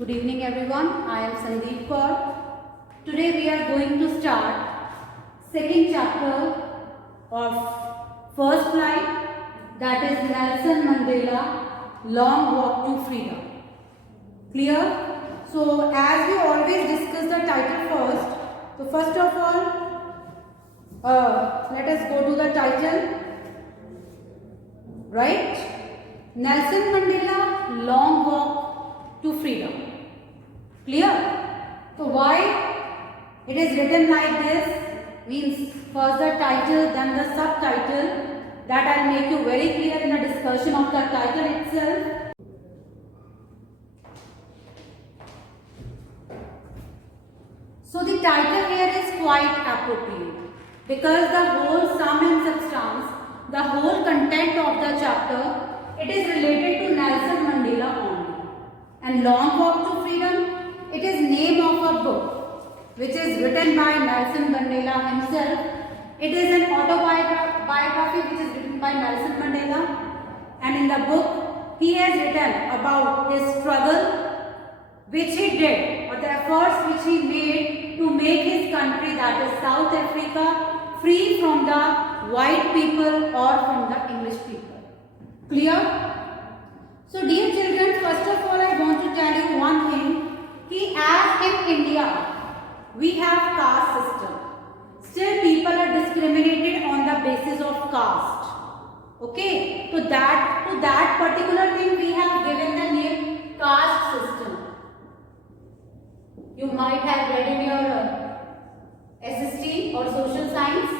Good evening everyone. I am Sandeep Kaur. Today we are going to start second chapter of First Flight, that is Nelson Mandela Long Walk to Freedom. Clear? So as we always discuss the title first. So first of all, let us go to the title. Right? Nelson Mandela Long Walk to Freedom. Clear? So why it is written like this? Means first the title, then the subtitle. That I will make you very clear in the discussion of the title itself. So the title here is quite appropriate because the whole sum and substance, the whole content of the chapter, it is related to Nelson Mandela only. And Long Walk to Freedom, it is name of a book which is written by Nelson Mandela himself. It is an autobiography which is written by Nelson Mandela, and in the book he has written about his struggle which he did, or the efforts which he made to make his country, that is South Africa, free from the white people or from the English people. Clear? So dear children, first of all I want to tell you one thing, as in India we have caste system. Still people are discriminated on the basis of caste. Okay, to that particular thing we have given the name caste system. You might have read in your SST or social science.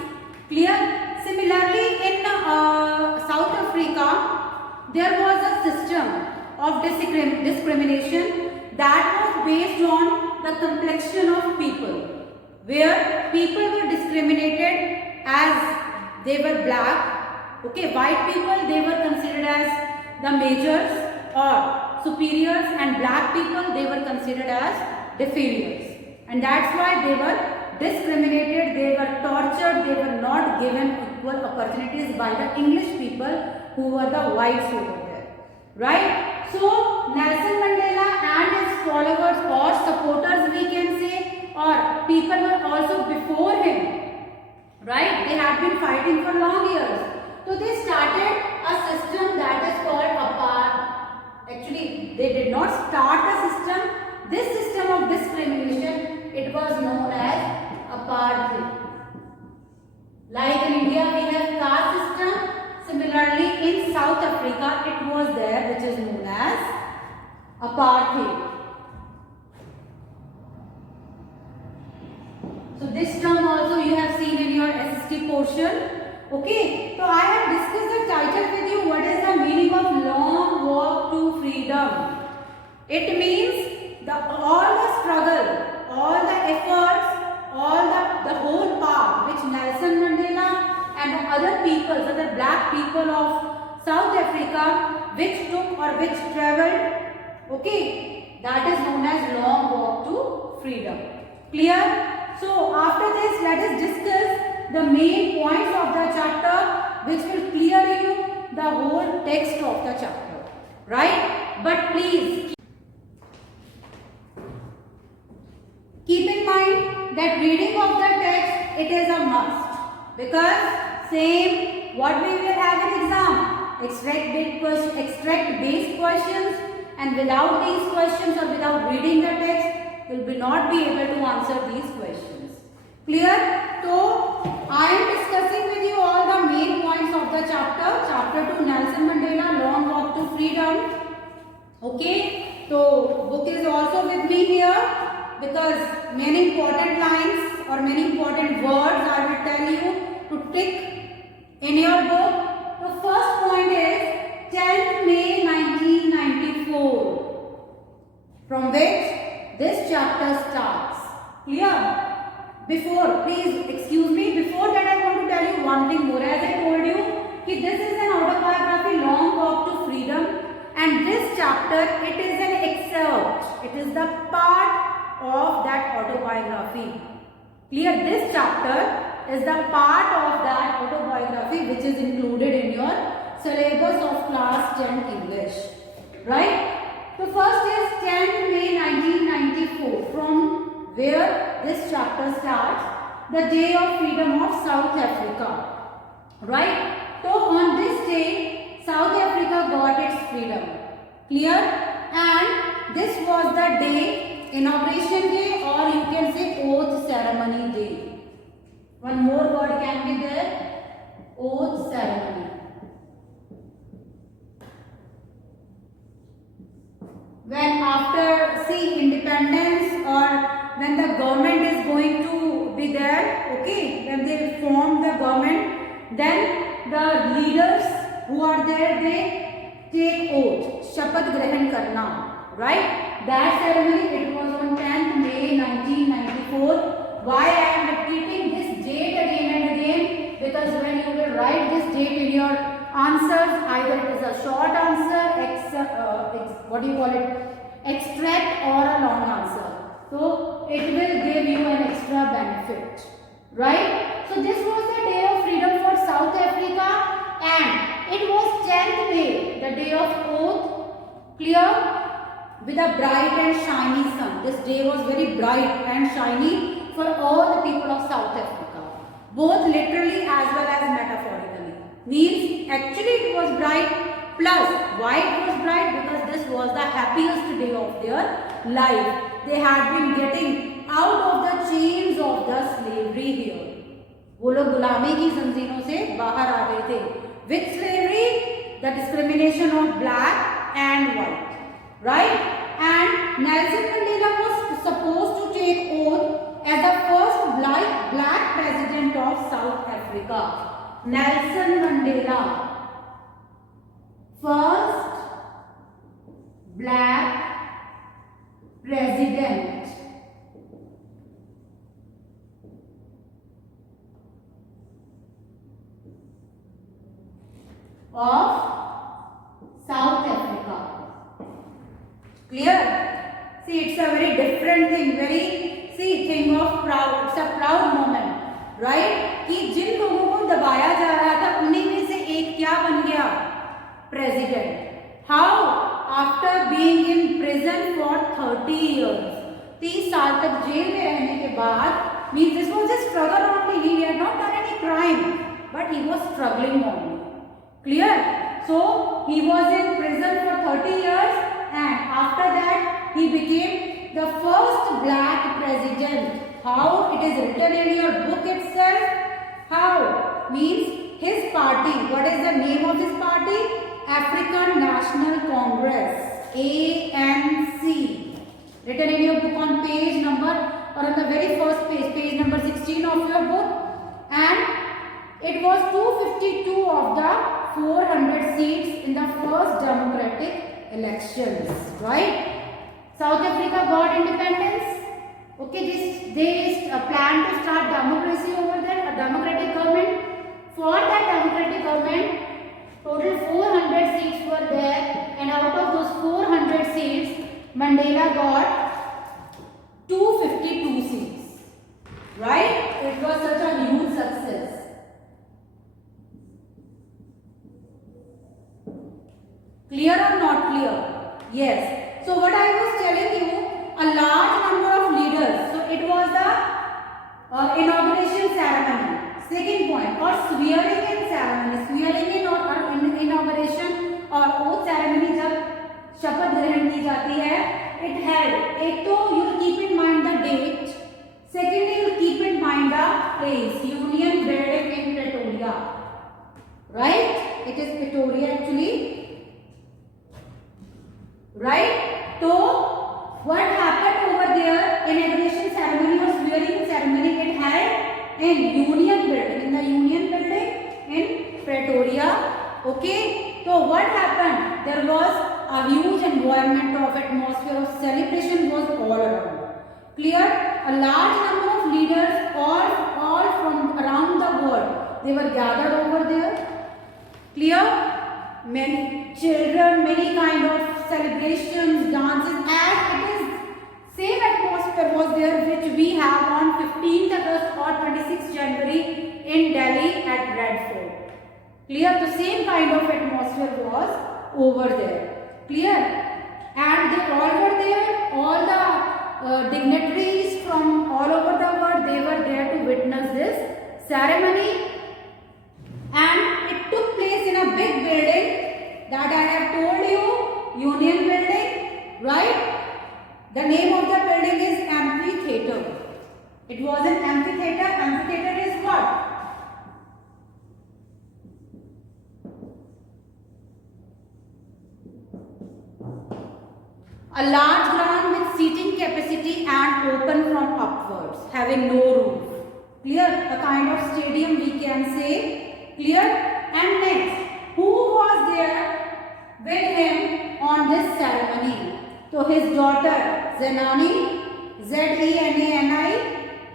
Clear? Similarly, in South Africa, there was a system of discrimination that was based on the complexion of people, where people were discriminated as they were black. Okay, white people, they were considered as the majors or superiors, and black people, they were considered as the failures, and that's why they were discriminated, they were tortured, they were not given equal opportunities by the English people who were the whites over there. Right? So Nelson Mandela and his followers or supporters, we can say, or people were also before him. Right? They had been fighting for long years. So they started a system that is called apartheid. Actually, they did not start a system. This system of discrimination, it was known as apartheid. Like in India we have caste system, similarly in South Africa it was there, which is known as apartheid. So this term also you have seen in your SST portion. Okay, so I have discussed the title with you. What is the meaning of Long Walk to Freedom? It means all the struggle, all the efforts, all the whole path which Nelson Mandela and the other people, so the black people of South Africa, which took or which travelled, okay, that is known as Long Walk to Freedom. Clear? So after this, let us discuss the main points of the chapter which will clear you the whole text of the chapter. Right? But please keep in mind that reading of the text, it is a must, because same what we will have in exam, extract based questions, and without these questions or without reading the text, you will not be able to answer these questions. Clear? So I am discussing with you all the main points of the chapter 2, Nelson Mandela Long Walk to Freedom. Okay, so book is also with me here, because many important lines or many important words I will tell you to tick in your book. The first point is 10th May 1994, from which this chapter starts. Clear? Please excuse me, before that I want to tell you one thing more. As I told you, this is an autobiography, Long Walk to Freedom, and this chapter, it is an excerpt. It is the part of that autobiography. Clear? This chapter is the part of that autobiography which is included in your syllabus of class 10 English. Right? So first is 10th May 1994, from where this chapter starts, the Day of Freedom of South Africa. Right? So on this day, South Africa got its freedom. Clear? And this was the day, inauguration day, or you can say oath ceremony day. One more word can be there, oath ceremony. When after independence, or when the government is going to be there, okay, when they form the government, then the leaders who are there, they take oath, shapath grahan karna, right? That ceremony, it was on 10th May 1994. Why I am repeating this date again and again? Because when you will write this date in your answers, either it is a short answer, extract, or a long answer. So it will give you an extra benefit, right? So this was the Day of Freedom for South Africa, and it was 10th May, the day of oath, clear, with a bright and shiny sun. This day was very bright and shiny for all the people of South Africa, both literally as well as metaphorically. Means actually it was bright, plus why it was bright? Because this was the happiest day of their life. They had been getting out of the chains of the slavery here. वो लोग गुलामी की जंजीरों से बाहर आ गए थे. With slavery, the discrimination of black and white, right? And Nelson Mandela was supposed to take oath as the first black president of South Africa. Nelson Mandela, first black president of South Africa. Clear? See, it's a very different thing, thing of proud. It's a proud moment, right? कि जिन लोगों को दबाया जा रहा था, उन्हीं में से एक क्या बन गया? President. How? After being in prison for 30 years. 30 साल तक जेल में रहने के बाद, means this was a struggle only. He had not done any crime, but he was struggling only. Clear? So he was in prison for 30 years, and after that he became the first black president. How? It is written in your book itself. How? Means his party. What is the name of his party? African National Congress, ANC. Written in your book on page number, or on the very first page, page number 16 of your book. And it was 252 of the 400 seats in the first democratic elections, right? South Africa got independence. Okay, they planned to start democracy over there, a democratic government. For that democratic government, total 400 seats were there, and out of those 400 seats, Mandela got 252 seats, right? It was such a huge success. Clear or not clear? Yes. So what I was telling you, a large number of leaders. So it was the inauguration ceremony. Second point, or swearing in ceremony. Swearing in or inauguration or oath ceremony जब शपथ ग्रहण की जाती है, it held. एक तो you keep in mind the date. Secondly, you keep in mind the place. Union Building in Pretoria. Right? It is Pretoria actually. Right? So what happened over there? Inauguration ceremony or swearing ceremony it held in Union Building, in the Union Building in Pretoria. Okay. So what happened? There was a huge environment of atmosphere of celebration was all around. Clear? A large number of leaders, all from around the world, they were gathered over there. Clear? Many children, many kind of celebrations, dances, as it is same atmosphere was there which we have on 15th August or 26th January in Delhi at Red Fort. Clear? The same kind of atmosphere was over there. Clear? and they all were there. All the dignitaries from all over the world, they were there to witness this ceremony. And it took place in a big building that I have told you, Union Building, right? The name of the building is Amphitheatre. It was an amphitheatre. Amphitheatre is what? A large ground with seating capacity and open from upwards, having no roof. Clear? A kind of stadium we can say. Clear? And next, who was there with him on this ceremony? So his daughter Zenani, Zenani,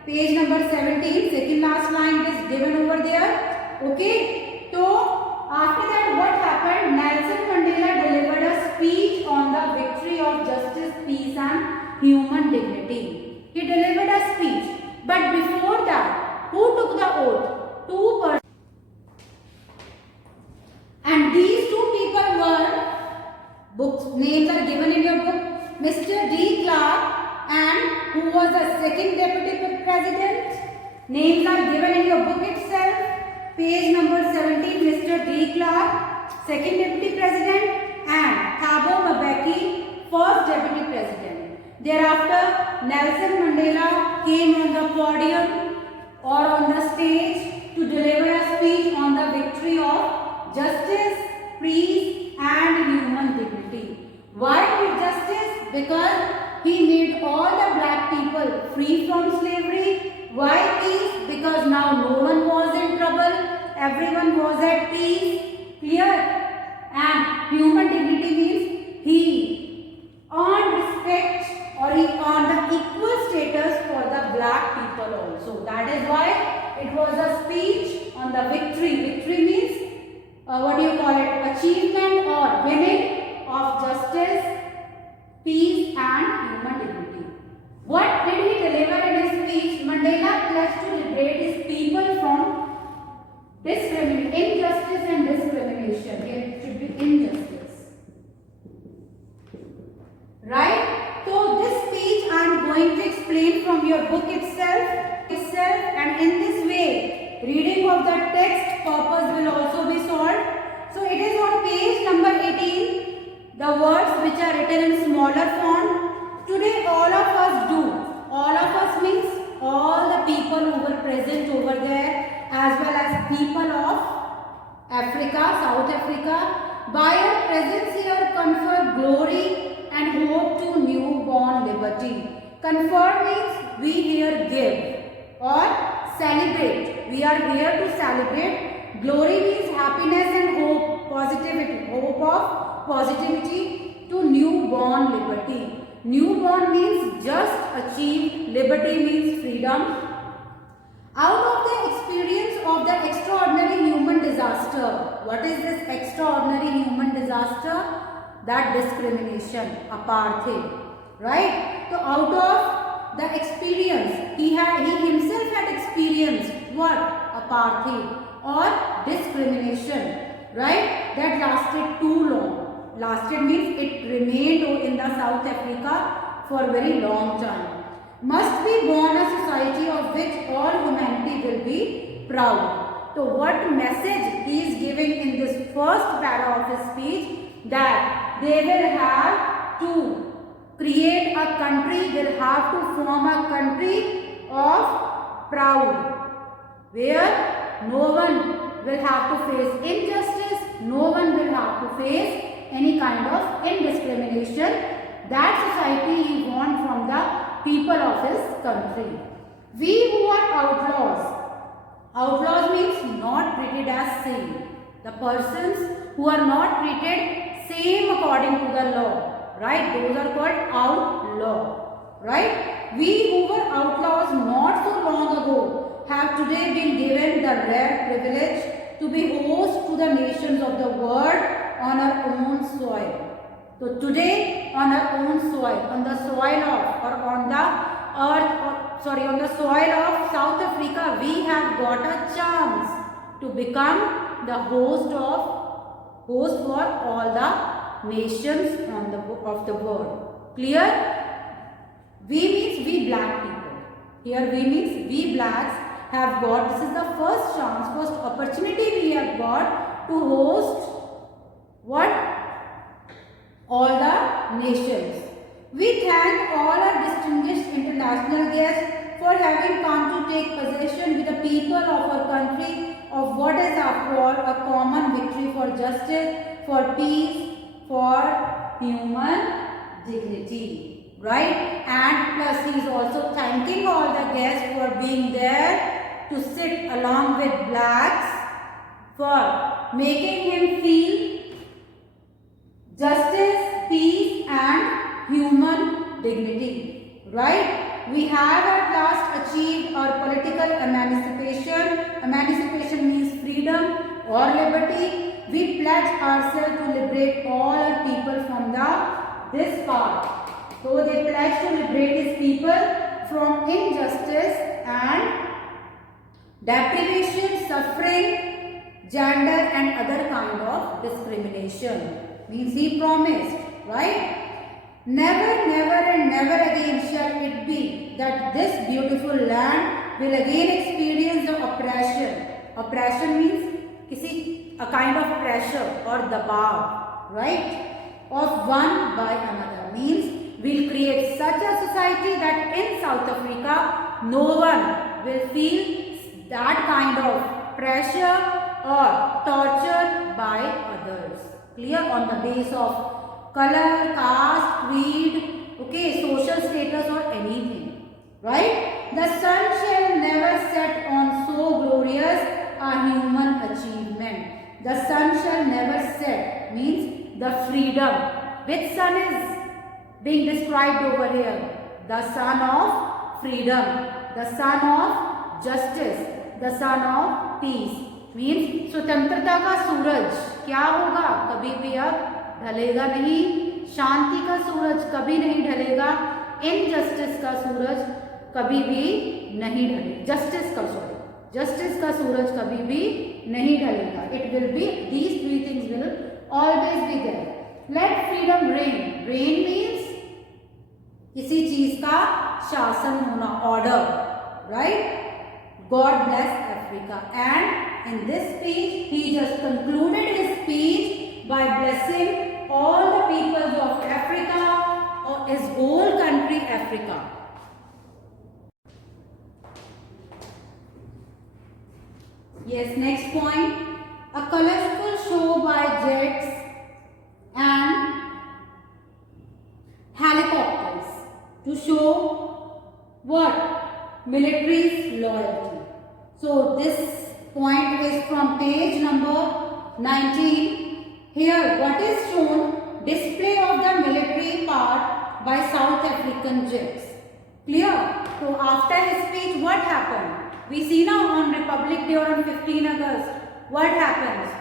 page number 17, second last line is given over there. Okay. So after that, what happened? Nelson Mandela delivered a speech on the victory of justice, peace and human dignity. He delivered a speech. But before that, who took the oath? Two persons. And these two people were, books names are given in your book, Mr. D. Clark and who was the second deputy president. Names are given in your book itself. Page number 17, Mr. D. Clark, second deputy president, and Thabo Mbeki, first deputy president. Thereafter, Nelson Mandela came on the podium or on the stage to deliver a speech on the victory of justice, peace and human dignity. Why did justice? Because he made all the black people free from slavery. Why peace? Because now no one was in trouble. Everyone was at peace. Clear? And human dignity means he earned respect or he earned the equal status for the black people also. That is why it was a speech on the victory. Victory means what do you call it? Achievement or winning of justice, peace and human dignity. What did he deliver in his speech? Mandela pledged to liberate his people from injustice and discrimination. It should be injustice. Right? So this speech I am going to explain from your book itself, and in this way, reading of the text purpose will also be solved. So it is on page number 18, the words which are written in smaller font. Today all of us do. All of us means all the people who were present over there as well as people of Africa, South Africa, by our presence here confer glory and hope to newborn liberty. Confer means we here give or celebrate. We are here to celebrate. Glory means happiness and hope, positivity, hope of positivity to newborn liberty. Newborn means just achieved, liberty means freedom. Out of the experience of the extraordinary human disaster, what is this extraordinary human disaster? That discrimination, apartheid, right? So out of the experience, he himself had experienced what? Apartheid or discrimination, right? That lasted too long. Lasted means it remained in the South Africa for a very long time. Must be born a society of which all humanity will be proud. So what message he is giving in this first para of his speech? That they will have to create a country, they will have to form a country of proud, where no one will have to face injustice, no one will have to face any kind of indiscrimination. That society he wants from the people of his country. We who are outlaws means not treated as same. The persons who are not treated same according to the law, right? Those are called outlaw, right? We who were outlaws not so long ago have today been given the rare privilege to be host to the nations of the world on our own soil. So today on our own soil, on the soil of or on the on the soil of South Africa, we have got a chance to become the host for all the nations of the world. Clear? We means we black people. Here we means we blacks have got, this is the first chance, first opportunity we have got to host what? All the nations. We thank all our distinguished international guests for having come to take possession with the people of our country of what is after all a common victory for justice, for peace, for human dignity. Right? And plus he is also thanking all the guests for being there to sit along with blacks, for making him feel justice, peace and human dignity. Right? We have at last achieved our political emancipation. Emancipation means freedom or liberty. We pledge ourselves to liberate all our people from this path. So they pledge to liberate his people from injustice and deprivation, suffering, gender and other kind of discrimination. Means he promised, right? Never, never and never again shall it be that this beautiful land will again experience the oppression. Oppression means a kind of pressure or dabav, right? Of one by another. Means we'll create such a society that in South Africa no one will feel that kind of pressure or torture by others. Clear? On the basis of color, caste, creed, okay, social status or anything. Right? The sun shall never set on so glorious a human achievement. The sun shall never set means the freedom. Which sun is being described over here? The sun of freedom, the sun of justice, the sun of peace. Means स्वतंत्रता का सूरज क्या होगा? कभी भी अब ढलेगा नहीं. शांति का सूरज कभी नहीं ढलेगा. इनजस्टिस का सूरज कभी भी नहीं ढलेगा. जस्टिस का सूरज कभी भी नहीं ढलेगा. It will be, these three things will always be there. Let freedom reign. Reign means किसी चीज का शासन होना, order, right? God bless Africa. And in this speech, he just concluded his speech by blessing all the peoples of Africa, or his whole country, Africa. Yes, next point. A colorful show by jets and helicopters to show what? Military's loyalty. So this point is from page number 19. Here what is shown? Display of the military part by South African jets. Clear? So after his speech what happened? We see now on Republic Day or on 15 August. What happens?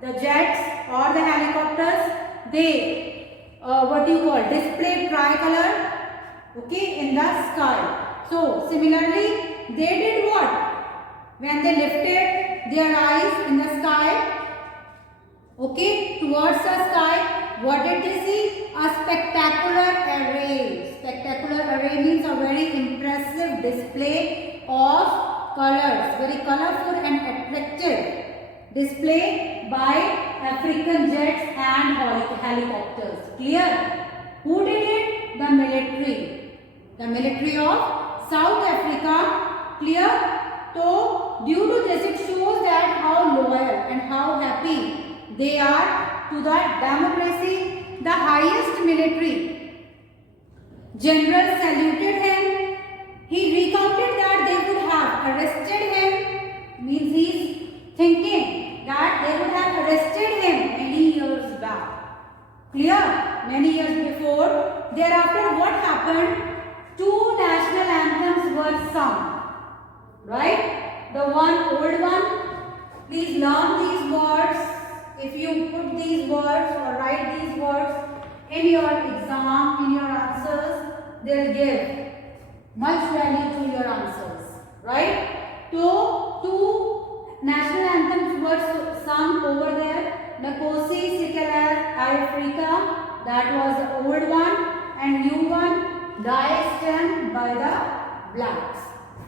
The jets or the helicopters, they display tricolor, okay, in the sky. So similarly they did what? When they lifted their eyes in the sky, okay, towards the sky, what did they see? A spectacular array. Spectacular array means a very impressive display of colors, very colorful and attractive display by African jets and helicopters. Clear? Who did it? The military. The military of South Africa. Clear? So, due to this, it shows that how loyal and how happy they are to the democracy. The highest military general saluted him. He recounted that they would have arrested him. Means he is thinking that they would have arrested him many years back. Clear? Many years before. Thereafter, what happened? 2 national anthems were sung. Right? The old one. Please learn these words. If you put these words or write these words in your exam, in your answers, they'll give much value to your answers. Right? So, 2 national anthems were sung over there. Nkosi Sikelel Africa that was the old one, and new one die-stamped by the blacks.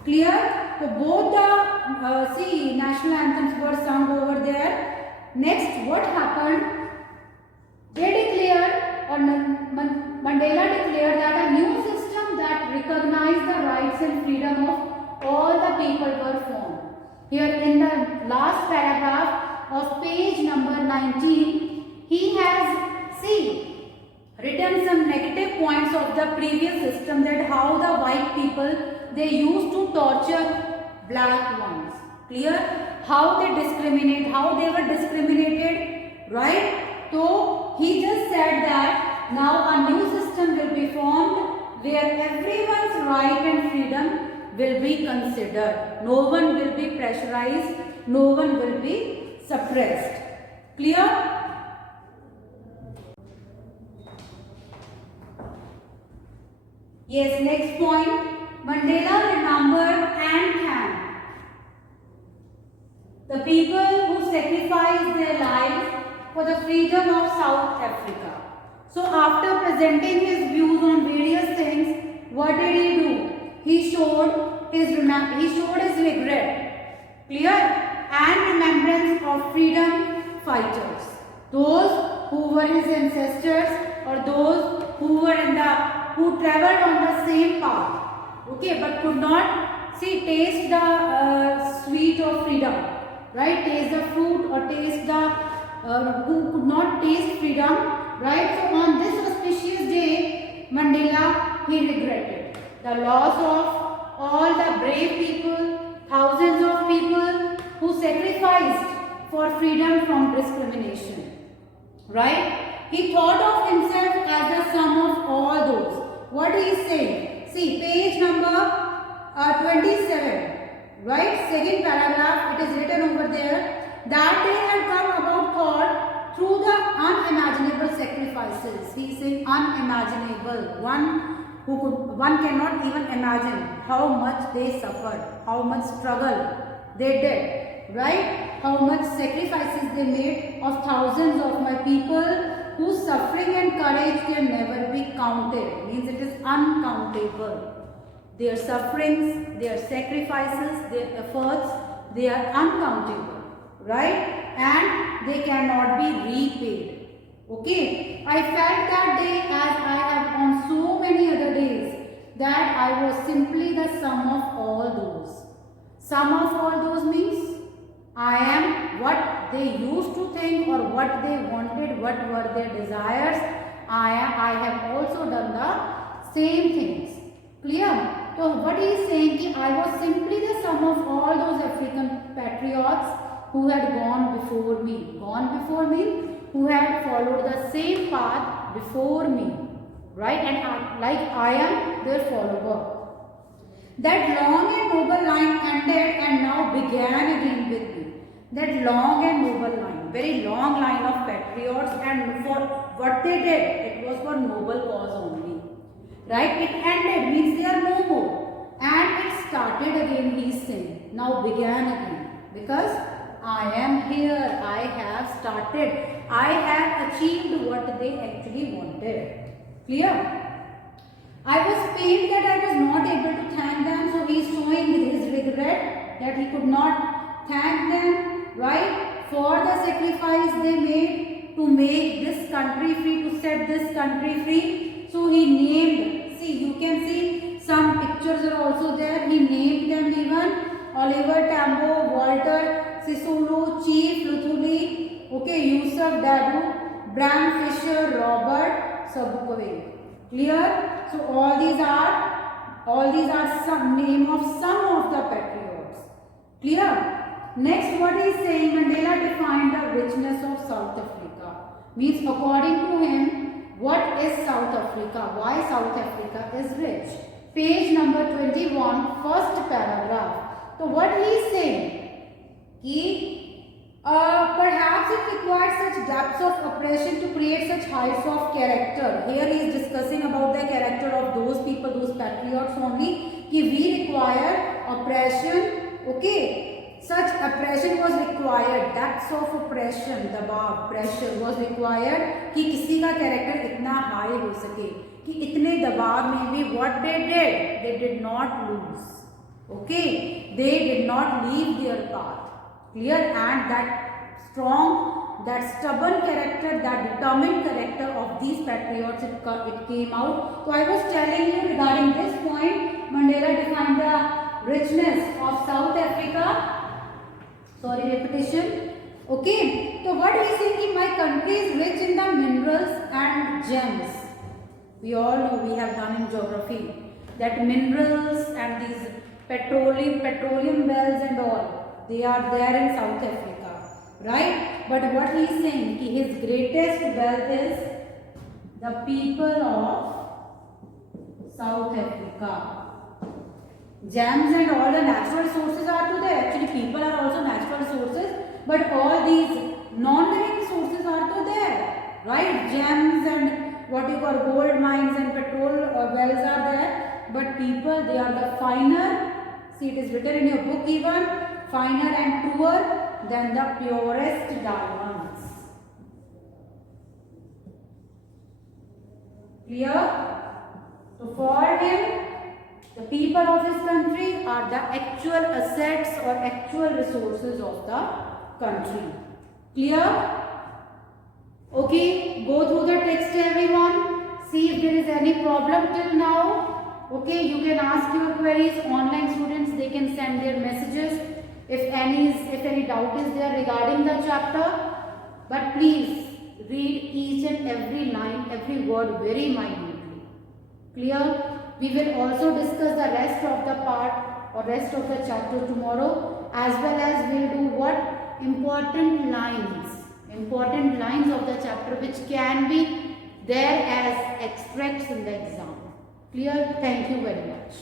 Clear? So both the see national anthems were sung over there. Next, what happened? They declared, or Mandela declared, that a new system that recognized the rights and freedom of all the people were formed. Here in the last paragraph of page number 19, he has, see, written some negative points of the previous system, that how the white people, they used to torture black ones. Clear? How they discriminate, how they were discriminated, right? So he just said that now a new system will be formed where everyone's right and freedom will be considered. No one will be pressurized, no one will be suppressed. Clear? Yes, next point. Mandela remembered and thanked the people who sacrificed their lives for the freedom of South Africa. So after presenting his views on various things, what did he do? He showed his regret, clear, and remembrance of freedom fighters, those who were his ancestors, or those who traveled on the same path, okay, but could not taste the sweet of freedom, right? Taste the fruit, or taste the who could not taste freedom, right? So on this auspicious day, Mandela, he regretted the loss of all the brave people, thousands of people who sacrificed for freedom from discrimination, right? He thought of himself as the sum of all those. What he is saying? See, page number 27, right? Second paragraph, it is written over there. That day had come about thought through the unimaginable sacrifices. He is saying unimaginable. One cannot even imagine how much they suffered, how much struggle they did, right? How much sacrifices they made of thousands of my people, whose suffering and courage can never be counted. Means it is uncountable. Their sufferings, their sacrifices, their efforts, they are uncountable, right? And they cannot be repaid. Okay, I felt that day, as I have on so many other days, that I was simply the sum of all those. Sum of all those means I am what they used to think, or what they wanted, what were their desires. I have also done the same things. Clear? So what he is saying is, I was simply the sum of all those African patriots who had gone before me. Gone before me? Who had followed the same path before me, right? And I am their follower. That long and noble line ended and now began again with me. That long and noble line, very long line of patriots, and for what they did, it was for noble cause only, right? It ended, means they are no more, and it started again, he is saying, now began again, because I am here, I have started, I have achieved what they actually wanted. Clear? I was pained that I was not able to thank them, so he is showing with his regret that he could not thank them, right, for the sacrifice they made to make this country free, to set this country free. So he named, see, you can see some pictures are also there, he named them even, Oliver Tambo, Walter Sisulu, Chief Luthuli, okay, Yusuf Dadu, Bram Fisher, Robert Sobukwe. Clear? So all these are some name of some of the patriots. Clear? Next, what he is saying, Mandela defined the richness of South Africa. Means according to him, what is South Africa? Why South Africa is rich? Page number 21, first paragraph. So what he is saying? Perhaps it requires such depths of oppression to create such heights of character. Here he is discussing about the character of those people, those patriots only. We require oppression, okay, such oppression was required, depths of oppression, दबाव, pressure was required कि किसी का character इतना high हो सके कि इतने दबाव में भी what they did not lose, okay, they did not leave their path, clear, and that strong, that stubborn character, that determined character of these patriots, it came out. So I was telling you regarding this point, Mandela defined the richness of South Africa. Sorry, repetition. Okay. So what he saying कि my country is rich in the minerals and gems. We all know, we have done in geography that minerals and these petroleum wells and all, they are there in South Africa, right? But what he is saying कि his greatest wealth is the people of South Africa. Gems and all the natural resources are to there. Actually, people are also natural resources, but all these non-living resources are to there, right? Gems and what you call gold mines and petrol wells are there, but people, they are the finer. See, it is written in your book even, finer and truer than the purest diamonds. Clear? So for him, the people of his country are the actual assets or actual resources of the country. Clear? Okay, go through the text everyone. See if there is any problem till now. Okay, you can ask your queries. Online students, they can send their messages if any doubt is there regarding the chapter. But please read each and every line, every word very minutely. Clear? We will also discuss the rest of the part or rest of the chapter tomorrow, as well as we will do what? Important lines of the chapter which can be there as extracts in the exam. Clear? Thank you very much.